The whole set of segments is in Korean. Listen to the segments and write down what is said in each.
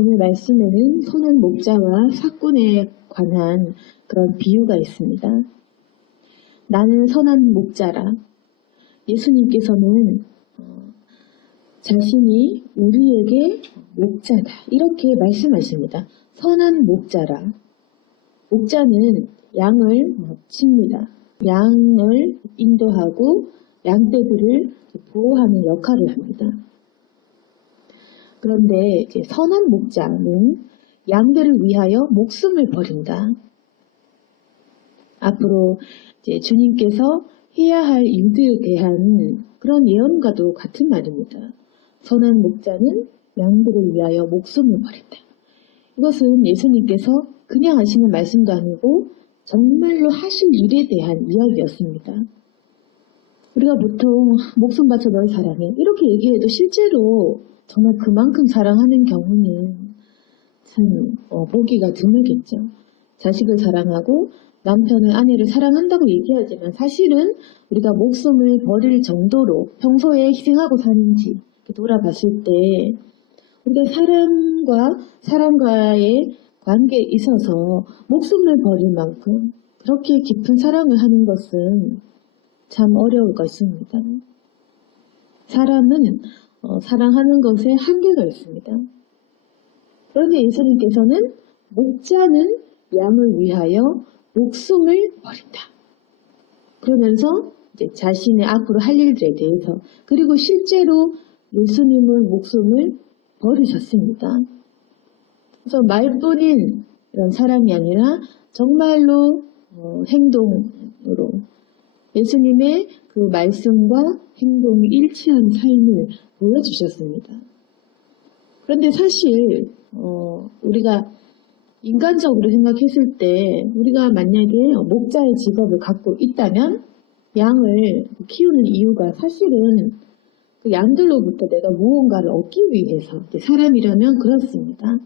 오늘 말씀에는 선한 목자와 삭군에 관한 그런 비유가 있습니다. 나는 선한 목자라. 예수님께서는 자신이 우리에게 목자다 이렇게 말씀하십니다. 선한 목자라. 목자는 양을 칩니다. 양을 인도하고 양떼들을 보호하는 역할을 합니다. 그런데 이제 선한 목자는 양들을 위하여 목숨을 버린다. 앞으로 이제 주님께서 해야 할 일들에 대한 그런 예언과도 같은 말입니다. 선한 목자는 양들을 위하여 목숨을 버린다. 이것은 예수님께서 그냥 하시는 말씀도 아니고 정말로 하실 일에 대한 이야기였습니다. 우리가 보통 목숨 바쳐 널 사랑해 이렇게 얘기해도 실제로 정말 그만큼 사랑하는 경우는 참 보기가 드물겠죠. 자식을 사랑하고 남편을 아내를 사랑한다고 얘기하지만 사실은 우리가 목숨을 버릴 정도로 평소에 희생하고 사는지 돌아봤을 때 우리가 사람과의 관계에 있어서 목숨을 버릴 만큼 그렇게 깊은 사랑을 하는 것은 참 어려울 것입니다. 사람은 사랑하는 것에 한계가 있습니다. 그런데 예수님께서는 목자는 양을 위하여 목숨을 버린다. 그러면서 이제 자신의 앞으로 할 일들에 대해서 그리고 실제로 예수님은 목숨을 버리셨습니다. 그래서 말뿐인 이런 사람이 아니라 정말로 행동으로 예수님의 그 말씀과 행동이 일치한 삶을 보여주셨습니다. 그런데 사실 우리가 인간적으로 생각했을 때 우리가 만약에 목자의 직업을 갖고 있다면 양을 키우는 이유가 사실은 그 양들로부터 내가 무언가를 얻기 위해서 사람이라면 그렇습니다.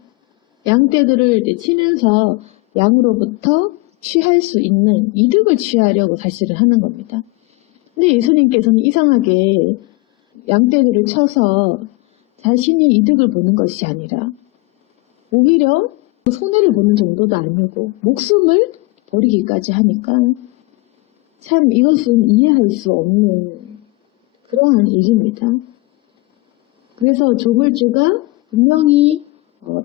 양떼들을 치면서 양으로부터 취할 수 있는 이득을 취하려고 사실은 하는 겁니다. 근데 예수님께서는 이상하게 양떼들을 쳐서 자신이 이득을 보는 것이 아니라 오히려 손해를 보는 정도도 아니고 목숨을 버리기까지 하니까 참 이것은 이해할 수 없는 그러한 일입니다. 그래서 조물주가 분명히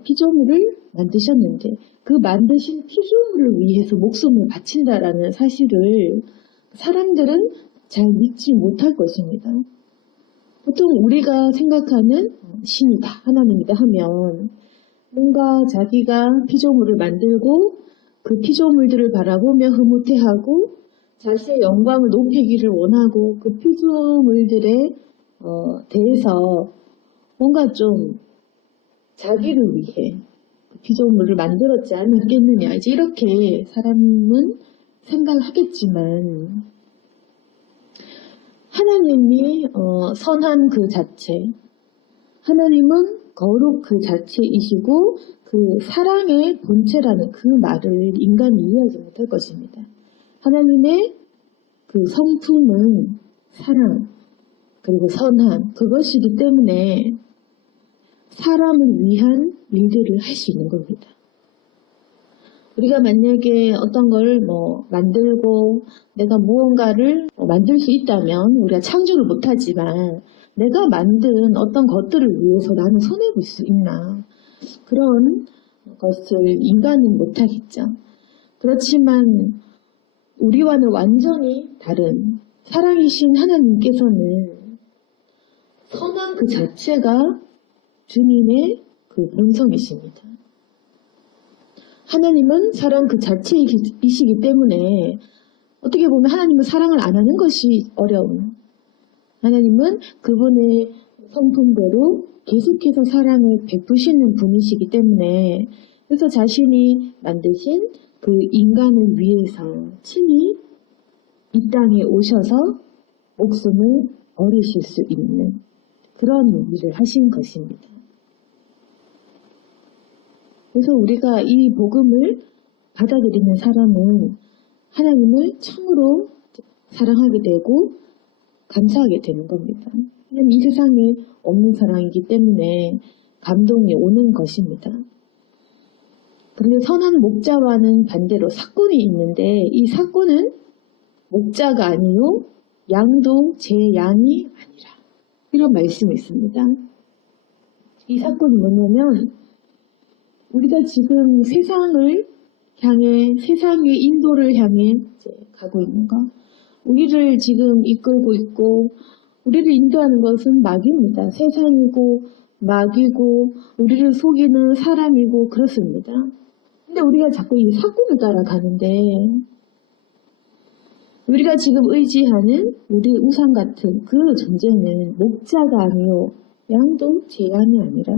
피조물을 만드셨는데 그 만드신 피조물을 위해서 목숨을 바친다라는 사실을 사람들은 잘 믿지 못할 것입니다. 보통 우리가 생각하는 신이다, 하나님이다 하면 뭔가 자기가 피조물을 만들고 그 피조물들을 바라보며 흐뭇해하고 자신의 영광을 높이기를 원하고 그 피조물들에 대해서 뭔가 좀 자기를 위해 그 피조물을 만들었지 않겠느냐 이제 이렇게 사람은 생각을 하겠지만 하나님이 선한 그 자체, 하나님은 거룩 그 자체이시고 그 사랑의 본체라는 그 말을 인간이 이해하지 못할 것입니다. 하나님의 그 성품은 사랑 그리고 선함 그것이기 때문에 사람을 위한 일들을 할 수 있는 겁니다. 우리가 만약에 어떤 걸 만들고 내가 무언가를 만들 수 있다면 우리가 창조를 못하지만 내가 만든 어떤 것들을 위해서 나는 손해볼 수 있나 그런 것을 인간은 못하겠죠. 그렇지만 우리와는 완전히 다른 사랑이신 하나님께서는 선한 그 자체가 주님의 그 본성이십니다. 하나님은 사랑 그 자체이시기 때문에 어떻게 보면 하나님은 사랑을 안 하는 것이 어려운 하나님은 그분의 성품대로 계속해서 사랑을 베푸시는 분이시기 때문에 그래서 자신이 만드신 그 인간을 위해서 친히 이 땅에 오셔서 목숨을 버리실 수 있는 그런 일을 하신 것입니다. 그래서 우리가 이 복음을 받아들이는 사람은 하나님을 참으로 사랑하게 되고 감사하게 되는 겁니다. 왜냐하면 이 세상에 없는 사랑이기 때문에 감동이 오는 것입니다. 그런데 선한 목자와는 반대로 사꾼이 있는데 이 사꾼은 목자가 아니요 양도 제 양이 아니라 이런 말씀이 있습니다. 이 사건이 뭐냐면 우리가 지금 세상을 향해 세상의 인도를 향해 이제 가고 있는 것, 우리를 지금 이끌고 있고 우리를 인도하는 것은 마귀입니다. 세상이고 마귀고 우리를 속이는 사람이고 그렇습니다. 근데 우리가 자꾸 이 사건을 따라가는데 우리가 지금 의지하는 우리 우상 같은 그 존재는 목자가 아니요 양도 제 양이 아니라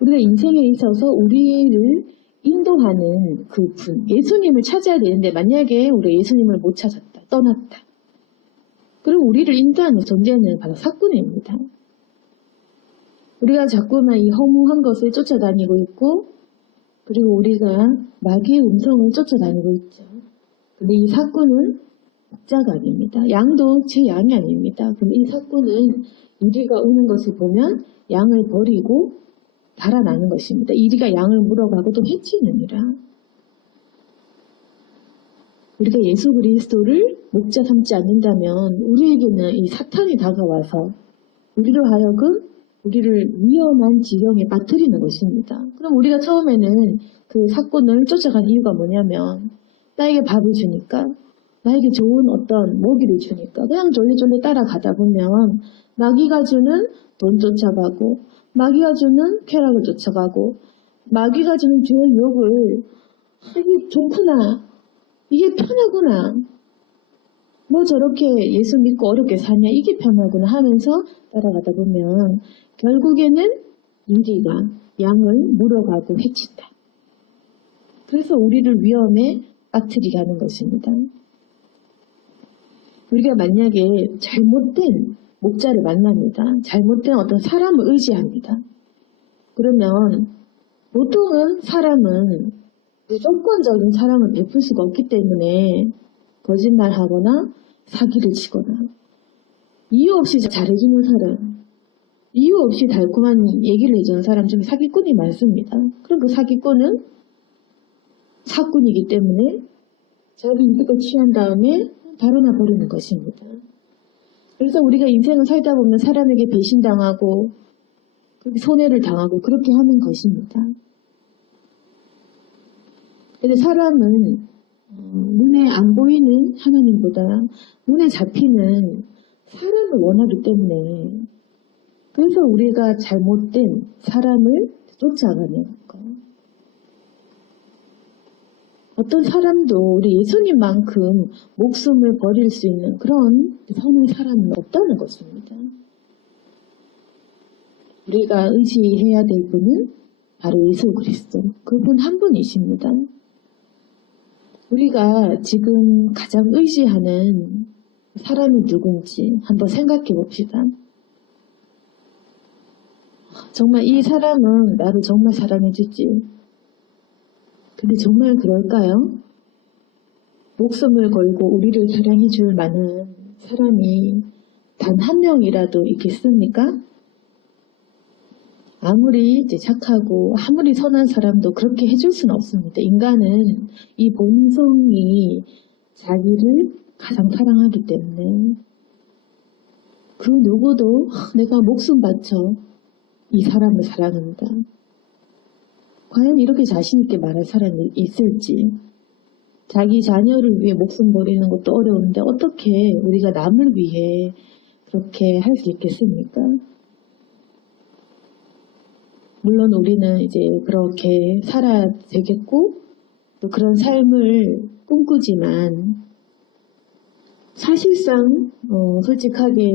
우리가 인생에 있어서 우리를 인도하는 그 분, 예수님을 찾아야 되는데 만약에 우리가 예수님을 못 찾았다, 떠났다. 그럼 우리를 인도하는 존재는 바로 사꾼입니다. 우리가 자꾸만 이 허무한 것을 쫓아다니고 있고 그리고 우리가 마귀의 음성을 쫓아다니고 있죠. 근데 이 사꾼은 목자가 아닙니다. 양도 제 양이 아닙니다. 그럼 이 사꾼은 이리가 오는 것을 보면 양을 버리고 달아나는 것입니다. 이리가 양을 물어가고 또 해치느니라. 우리가 예수 그리스도를 목자 삼지 않는다면 우리에게는 이 사탄이 다가와서 우리로 하여금 우리를 위험한 지경에 빠뜨리는 것입니다. 그럼 우리가 처음에는 그 사꾼을 쫓아간 이유가 뭐냐면 나에게 밥을 주니까 나에게 좋은 어떤 먹이를 주니까 그냥 졸래졸래 따라가다 보면 마귀가 주는 돈 쫓아가고 마귀가 주는 쾌락을 쫓아가고 마귀가 주는 죄의 유혹을 이게 좋구나 이게 편하구나 뭐 저렇게 예수 믿고 어렵게 사냐 이게 편하구나 하면서 따라가다 보면 결국에는 인디가 양을 물어가고 해친다. 그래서 우리를 위험에 빠뜨리게 하는 것입니다. 우리가 만약에 잘못된 목자를 만납니다. 잘못된 어떤 사람을 의지합니다. 그러면 보통은 사람은 무조건적인 사랑을 베풀 수가 없기 때문에 거짓말하거나 사기를 치거나 이유 없이 잘해주는 사람, 이유 없이 달콤한 얘기를 해주는 사람 중에 사기꾼이 많습니다. 그럼 그 사기꾼은 사꾼이기 때문에 자기 이득을 취한 다음에 달아나 버리는 것입니다. 그래서 우리가 인생을 살다 보면 사람에게 배신당하고 손해를 당하고 그렇게 하는 것입니다. 근데 사람은 눈에 안 보이는 하나님보다 눈에 잡히는 사람을 원하기 때문에 그래서 우리가 잘못된 사람을 쫓아가는 것. 어떤 사람도 우리 예수님만큼 목숨을 버릴 수 있는 그런 선한 사람은 없다는 것입니다. 우리가 의지해야 될 분은 바로 예수 그리스도. 그분 한 분이십니다. 우리가 지금 가장 의지하는 사람이 누군지 한번 생각해 봅시다. 정말 이 사람은 나를 정말 사랑해주지. 근데 정말 그럴까요? 목숨을 걸고 우리를 사랑해줄 만한 사람이 단 한 명이라도 있겠습니까? 아무리 이제 착하고 아무리 선한 사람도 그렇게 해줄 수는 없습니다. 인간은 이 본성이 자기를 가장 사랑하기 때문에 그 누구도 내가 목숨 바쳐 이 사람을 사랑한다. 과연 이렇게 자신있게 말할 사람이 있을지. 자기 자녀를 위해 목숨 버리는 것도 어려운데 어떻게 우리가 남을 위해 그렇게 할 수 있겠습니까? 물론 우리는 이제 그렇게 살아야 되겠고 또 그런 삶을 꿈꾸지만 사실상 솔직하게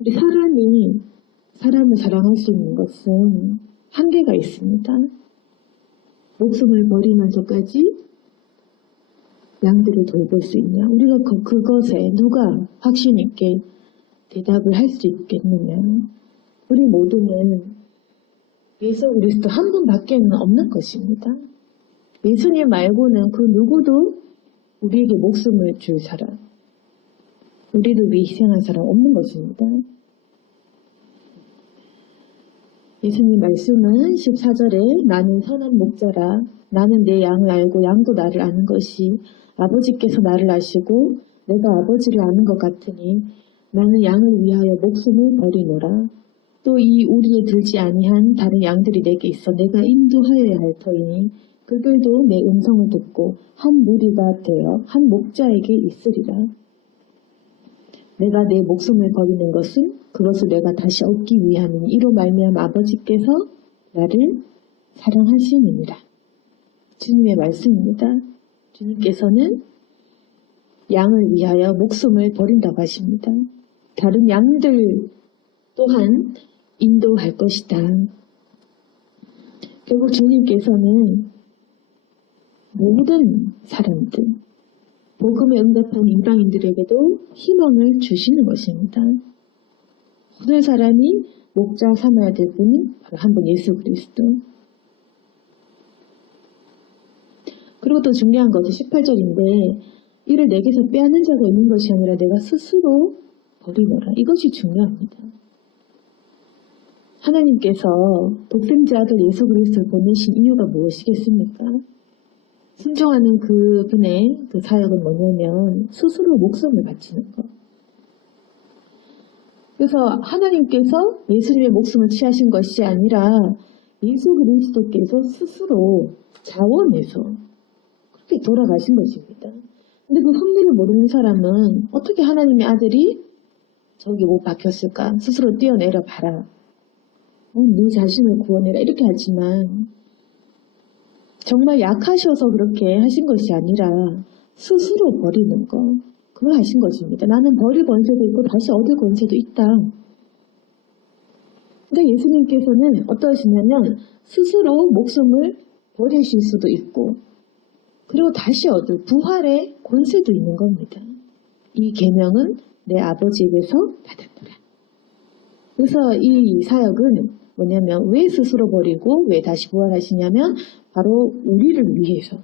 우리 사람이 사람을 사랑할 수 있는 것은 한계가 있습니다. 목숨을 버리면서까지 양들을 돌볼 수 있냐? 우리가 그것에 누가 확신 있게 대답을 할 수 있겠느냐? 우리 모두는 예수 그리스도 한 분밖에는 없는 것입니다. 예수님 말고는 그 누구도 우리에게 목숨을 줄 사람, 우리를 위해 희생한 사람 없는 것입니다. 예수님 말씀은 14절에 나는 선한 목자라 나는 내 양을 알고 양도 나를 아는 것이 아버지께서 나를 아시고 내가 아버지를 아는 것 같으니 나는 양을 위하여 목숨을 버리노라. 또 이 우리에 들지 아니한 다른 양들이 내게 있어 내가 인도하여야 할 터이니 그들도 내 음성을 듣고 한 무리가 되어 한 목자에게 있으리라. 내가 내 목숨을 버리는 것은 그것을 내가 다시 얻기 위함이니 이로 말미암아 아버지께서 나를 사랑하심이니라. 주님의 말씀입니다. 주님께서는 양을 위하여 목숨을 버린다고 하십니다. 다른 양들 또한 인도할 것이다. 결국 주님께서는 모든 사람들, 복음에 응답한 이방인들에게도 희망을 주시는 것입니다. 모든 사람이 목자 삼아야 될 분은 바로 한 분 예수 그리스도. 그리고 또 중요한 것은 18절인데 이를 내게서 빼앗는 자가 있는 것이 아니라 내가 스스로 버리노라. 이것이 중요합니다. 하나님께서 독생자 아들 예수 그리스도를 보내신 이유가 무엇이겠습니까? 순종하는 그분의 그 사역은 뭐냐면 스스로 목숨을 바치는 것. 그래서 하나님께서 예수님의 목숨을 취하신 것이 아니라 예수 그리스도께서 스스로 자원해서 그렇게 돌아가신 것입니다. 근데 그 흥미를 모르는 사람은 어떻게 하나님의 아들이 저기 못 박혔을까? 스스로 뛰어내려 봐라. 네 자신을 구원해라. 이렇게 하지만 정말 약하셔서 그렇게 하신 것이 아니라 스스로 버리는 거. 그걸 하신 것입니다. 나는 버릴 권세도 있고 다시 얻을 권세도 있다. 그러니까 예수님께서는 어떠시냐면 스스로 목숨을 버리실 수도 있고 그리고 다시 얻을 부활의 권세도 있는 겁니다. 이 계명은 내 아버지에게서 받았노라. 그래서 이 사역은 뭐냐면 왜 스스로 버리고 왜 다시 부활하시냐면 바로 우리를 위해서,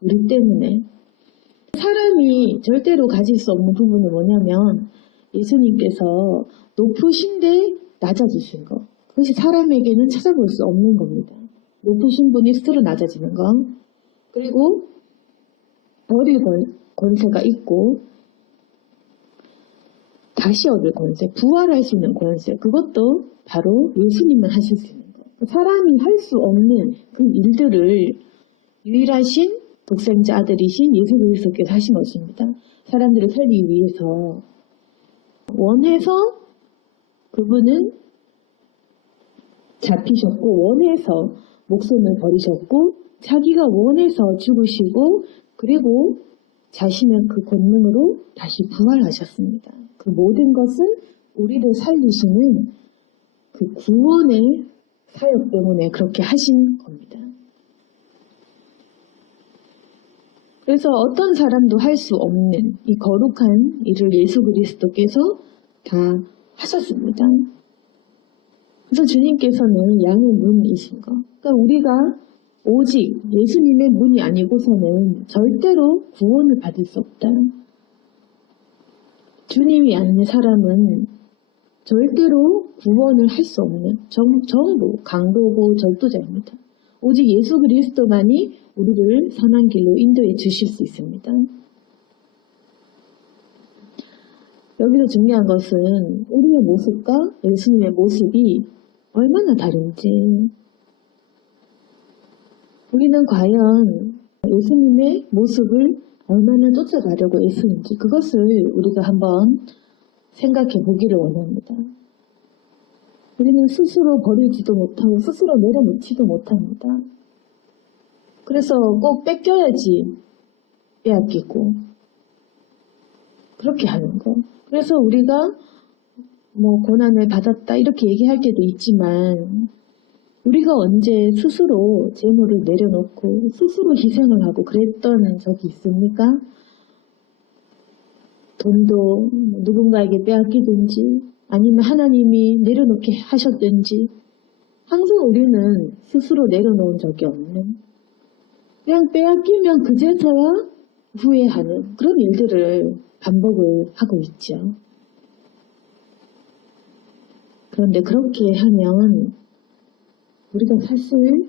우리 때문에. 사람이 절대로 가질 수 없는 부분은 뭐냐면 예수님께서 높으신데 낮아지신 것. 그것이 사람에게는 찾아볼 수 없는 겁니다. 높으신 분이 스스로 낮아지는 것. 그리고 버릴 권세가 있고 다시 얻을 권세, 부활할 수 있는 권세. 그것도 바로 예수님만 하실 수 있는 것. 사람이 할 수 없는 그 일들을 유일하신 독생자 아들이신 예수 그리스도께서 하신 것입니다. 사람들을 살리기 위해서 원해서 그분은 잡히셨고 원해서 목숨을 버리셨고 자기가 원해서 죽으시고 그리고 자신의 그 권능으로 다시 부활하셨습니다. 그 모든 것은 우리를 살리시는 그 구원의 사역 때문에 그렇게 하신 겁니다. 그래서 어떤 사람도 할 수 없는 이 거룩한 일을 예수 그리스도께서 다 하셨습니다. 그래서 주님께서는 양의 문이신 것. 그러니까 우리가 오직 예수님의 문이 아니고서는 절대로 구원을 받을 수 없다. 주님이 아닌 사람은 절대로 구원을 할 수 없는 전부 강도고 절도자입니다. 오직 예수 그리스도만이 우리를 선한 길로 인도해 주실 수 있습니다. 여기서 중요한 것은 우리의 모습과 예수님의 모습이 얼마나 다른지, 우리는 과연 예수님의 모습을 얼마나 쫓아가려고 애쓰는지 그것을 우리가 한번 생각해 보기를 원합니다. 우리는 스스로 버리지도 못하고 스스로 내려놓지도 못합니다. 그래서 꼭 뺏겨야지 빼앗기고 그렇게 하는 거. 그래서 우리가 고난을 받았다 이렇게 얘기할 때도 있지만 우리가 언제 스스로 재물을 내려놓고 스스로 희생을 하고 그랬던 적이 있습니까? 돈도 누군가에게 빼앗기든지 아니면 하나님이 내려놓게 하셨든지 항상 우리는 스스로 내려놓은 적이 없는 그냥 빼앗기면 그제서야 후회하는 그런 일들을 반복을 하고 있죠. 그런데 그렇게 하면 우리가 사실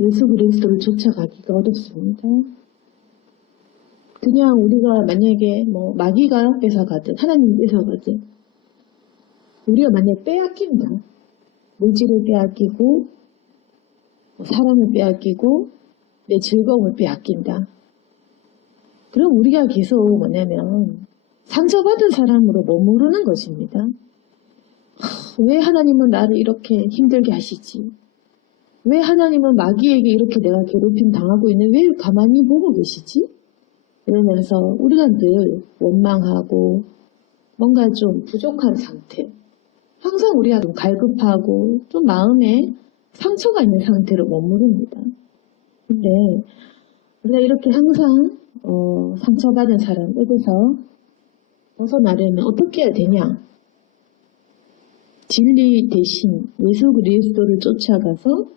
예수 그리스도를 쫓아가기가 어렵습니다. 그냥 우리가 만약에 뭐 마귀가 뺏어가든 하나님 뺏어가든 우리가 만약에 빼앗긴다. 물질을 빼앗기고 사람을 빼앗기고 내 즐거움을 빼앗긴다. 그럼 우리가 계속 뭐냐면 상처받은 사람으로 머무르는 것입니다. 왜 하나님은 나를 이렇게 힘들게 하시지? 왜 하나님은 마귀에게 이렇게 내가 괴롭힘 당하고 있는데 왜 가만히 보고 계시지? 이러면서 우리가 늘 원망하고 뭔가 좀 부족한 상태, 항상 우리가 좀 갈급하고 좀 마음에 상처가 있는 상태로 머무릅니다. 근데 우리가 이렇게 항상 상처받은 사람에게서 벗어나려면 어떻게 해야 되냐? 진리 대신 예수 그리스도를 쫓아가서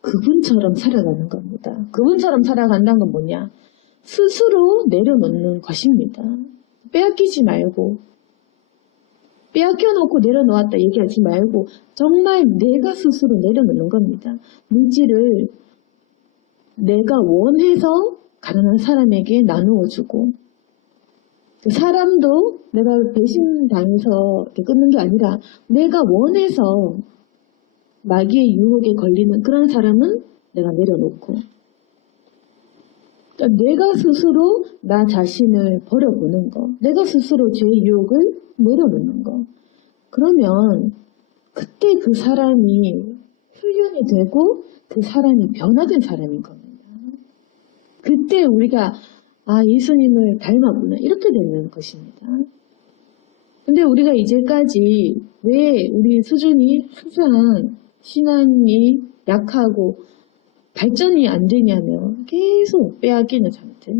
그분처럼 살아가는 겁니다. 그분처럼 살아간다는 건 뭐냐? 스스로 내려놓는 것입니다. 빼앗기지 말고 빼앗겨놓고 내려놓았다 얘기하지 말고 정말 내가 스스로 내려놓는 겁니다. 물질을 내가 원해서 가난한 사람에게 나누어주고 그 사람도 내가 배신당해서 끊는 게 아니라 내가 원해서 마귀의 유혹에 걸리는 그런 사람은 내가 내려놓고 그러니까 내가 스스로 나 자신을 버려보는 거, 내가 스스로 죄의 유혹을 내려놓는 거. 그러면 그때 그 사람이 훈련이 되고 그 사람이 변화된 사람인 겁니다. 그때 우리가 예수님을 닮았구나 이렇게 되는 것입니다. 근데 우리가 이제까지 왜 우리 수준이 항상 신앙이 약하고 발전이 안 되냐면 계속 빼앗기는 상태.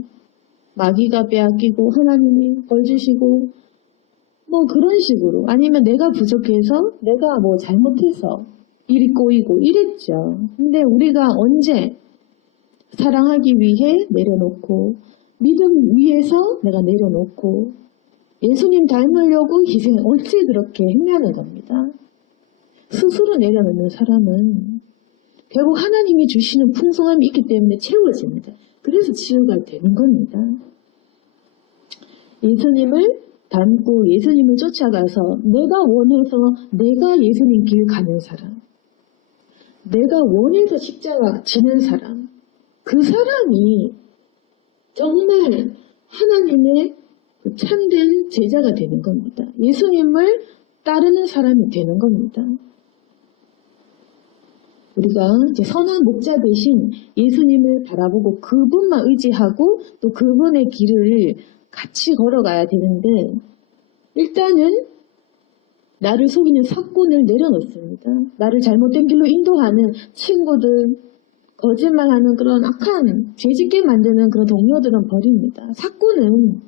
마귀가 빼앗기고 하나님이 벌 주시고 뭐 그런 식으로 아니면 내가 부족해서 내가 뭐 잘못해서 일이 꼬이고 이랬죠. 근데 우리가 언제 사랑하기 위해 내려놓고 믿음 위해서 내가 내려놓고 예수님 닮으려고 희생 언제 그렇게 행하는 겁니다. 스스로 내려놓는 사람은 결국 하나님이 주시는 풍성함이 있기 때문에 채워집니다. 그래서 치유가 되는 겁니다. 예수님을 닮고 예수님을 쫓아가서 내가 원해서 내가 예수님 길 가는 사람, 내가 원해서 십자가 지는 사람, 그 사람이 정말 하나님의 참된 제자가 되는 겁니다. 예수님을 따르는 사람이 되는 겁니다. 우리가 이제 선한 목자 대신 예수님을 바라보고 그분만 의지하고 또 그분의 길을 같이 걸어가야 되는데 일단은 나를 속이는 사건을 내려놓습니다. 나를 잘못된 길로 인도하는 친구들, 거짓말하는 그런 악한 죄짓게 만드는 그런 동료들은 버립니다. 사건은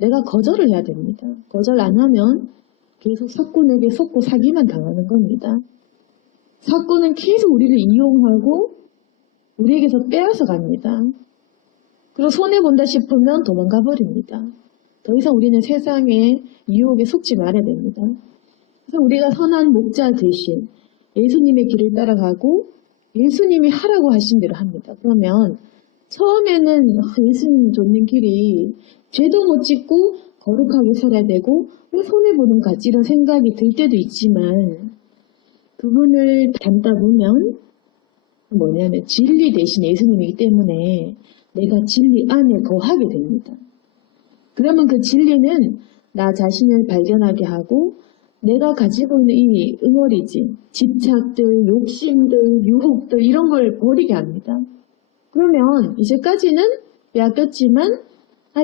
내가 거절을 해야 됩니다. 거절 안 하면 계속 사건에게 속고 사기만 당하는 겁니다. 사건은 계속 우리를 이용하고 우리에게서 빼앗아 갑니다. 그리고 손해본다 싶으면 도망가 버립니다. 더 이상 우리는 세상의 유혹에 속지 말아야 됩니다. 그래서 우리가 선한 목자 대신 예수님의 길을 따라가고 예수님이 하라고 하신 대로 합니다. 그러면 처음에는 예수님 쫓는 길이 죄도 못 짓고 거룩하게 살아야 되고 왜 손해보는 거지 이런 생각이 들 때도 있지만 그분을 닮다 보면 뭐냐면 진리 대신 예수님이기 때문에 내가 진리 안에 거하게 됩니다. 그러면 그 진리는 나 자신을 발견하게 하고 내가 가지고 있는 이 응어리진, 집착들, 욕심들, 유혹들 이런 걸 버리게 합니다. 그러면 이제까지는 빼앗겼지만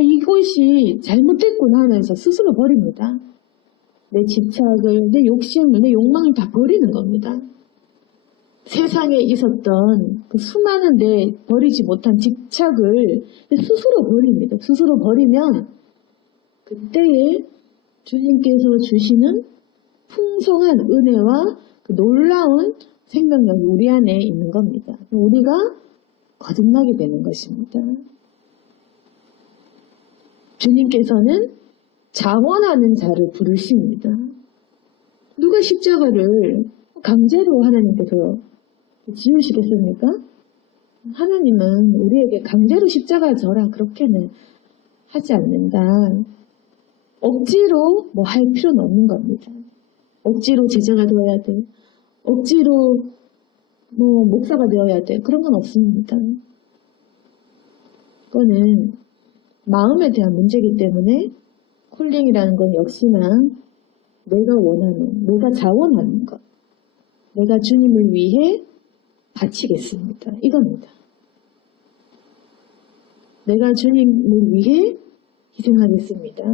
이것이 잘못됐구나 하면서 스스로 버립니다. 내 집착을, 내 욕심을, 내 욕망을 다 버리는 겁니다. 세상에 있었던 그 수많은 내 버리지 못한 집착을 스스로 버립니다. 스스로 버리면 그때에 주님께서 주시는 풍성한 은혜와 그 놀라운 생명력이 우리 안에 있는 겁니다. 우리가 거듭나게 되는 것입니다. 주님께서는 자원하는 자를 부르십니다. 누가 십자가를 강제로 하나님께서 지우시겠습니까? 하나님은 우리에게 강제로 십자가 져라 그렇게는 하지 않는다. 억지로 뭐 할 필요는 없는 겁니다. 억지로 제자가 되어야 돼. 억지로 뭐 목사가 되어야 돼. 그런 건 없습니다. 그거는 마음에 대한 문제이기 때문에 콜링이라는 건 역시나 내가 원하는, 내가 자원하는 것. 내가 주님을 위해 바치겠습니다. 이겁니다. 내가 주님을 위해 희생하겠습니다.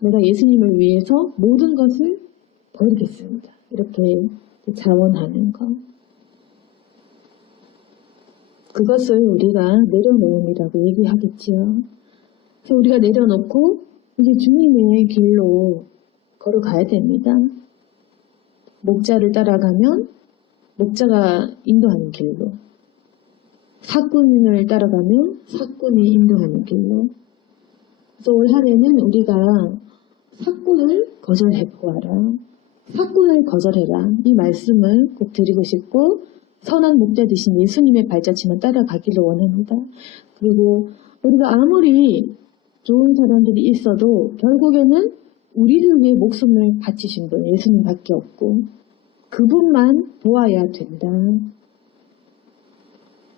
내가 예수님을 위해서 모든 것을 버리겠습니다. 이렇게 자원하는 것. 그것을 우리가 내려놓음이라고 얘기하겠지요. 그래서 우리가 내려놓고 이제 주님의 길로 걸어가야 됩니다. 목자를 따라가면 목자가 인도하는 길로, 사꾼을 따라가면 사꾼이 인도하는 길로. 그래서 올 한해는 우리가 사꾼을 거절해 보아라. 사꾼을 거절해라. 이 말씀을 꼭 드리고 싶고, 선한 목자 되신 예수님의 발자취만 따라가기를 원합니다. 그리고 우리가 아무리 좋은 사람들이 있어도 결국에는 우리를 위해 목숨을 바치신 분 예수님밖에 없고 그분만 보아야 된다.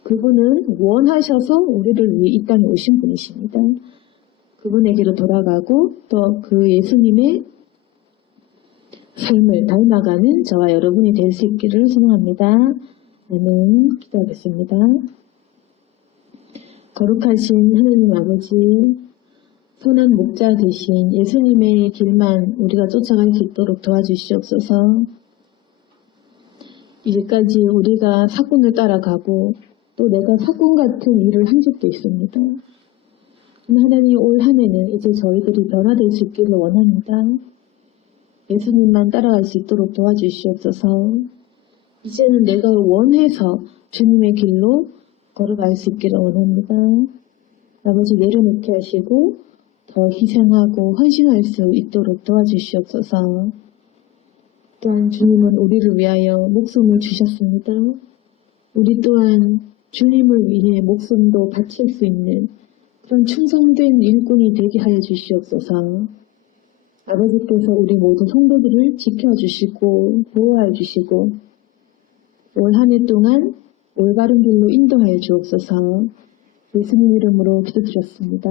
그분은 원하셔서 우리를 위해 이 땅에 오신 분이십니다. 그분에게로 돌아가고 또 그 예수님의 삶을 닮아가는 저와 여러분이 될 수 있기를 소망합니다. 나는 기도하겠습니다. 거룩하신 하나님 아버지, 선한 목자 되신 예수님의 길만 우리가 쫓아갈 수 있도록 도와주시옵소서. 이제까지 우리가 사꾼을 따라가고 또 내가 사꾼 같은 일을 한 적도 있습니다. 하나님 올 한해는 이제 저희들이 변화될 수 있기를 원합니다. 예수님만 따라갈 수 있도록 도와주시옵소서. 이제는 내가 원해서 주님의 길로 걸어갈 수 있기를 원합니다. 아버지 내려놓게 하시고 더 희생하고 헌신할 수 있도록 도와주시옵소서. 또한 주님은 우리를 위하여 목숨을 주셨습니다. 우리 또한 주님을 위해 목숨도 바칠 수 있는 그런 충성된 일꾼이 되게 하여 주시옵소서. 아버지께서 우리 모든 성도들을 지켜주시고 보호하여 주시고 올 한 해 동안 올바른 길로 인도하여 주옵소서. 예수님 이름으로 기도드렸습니다.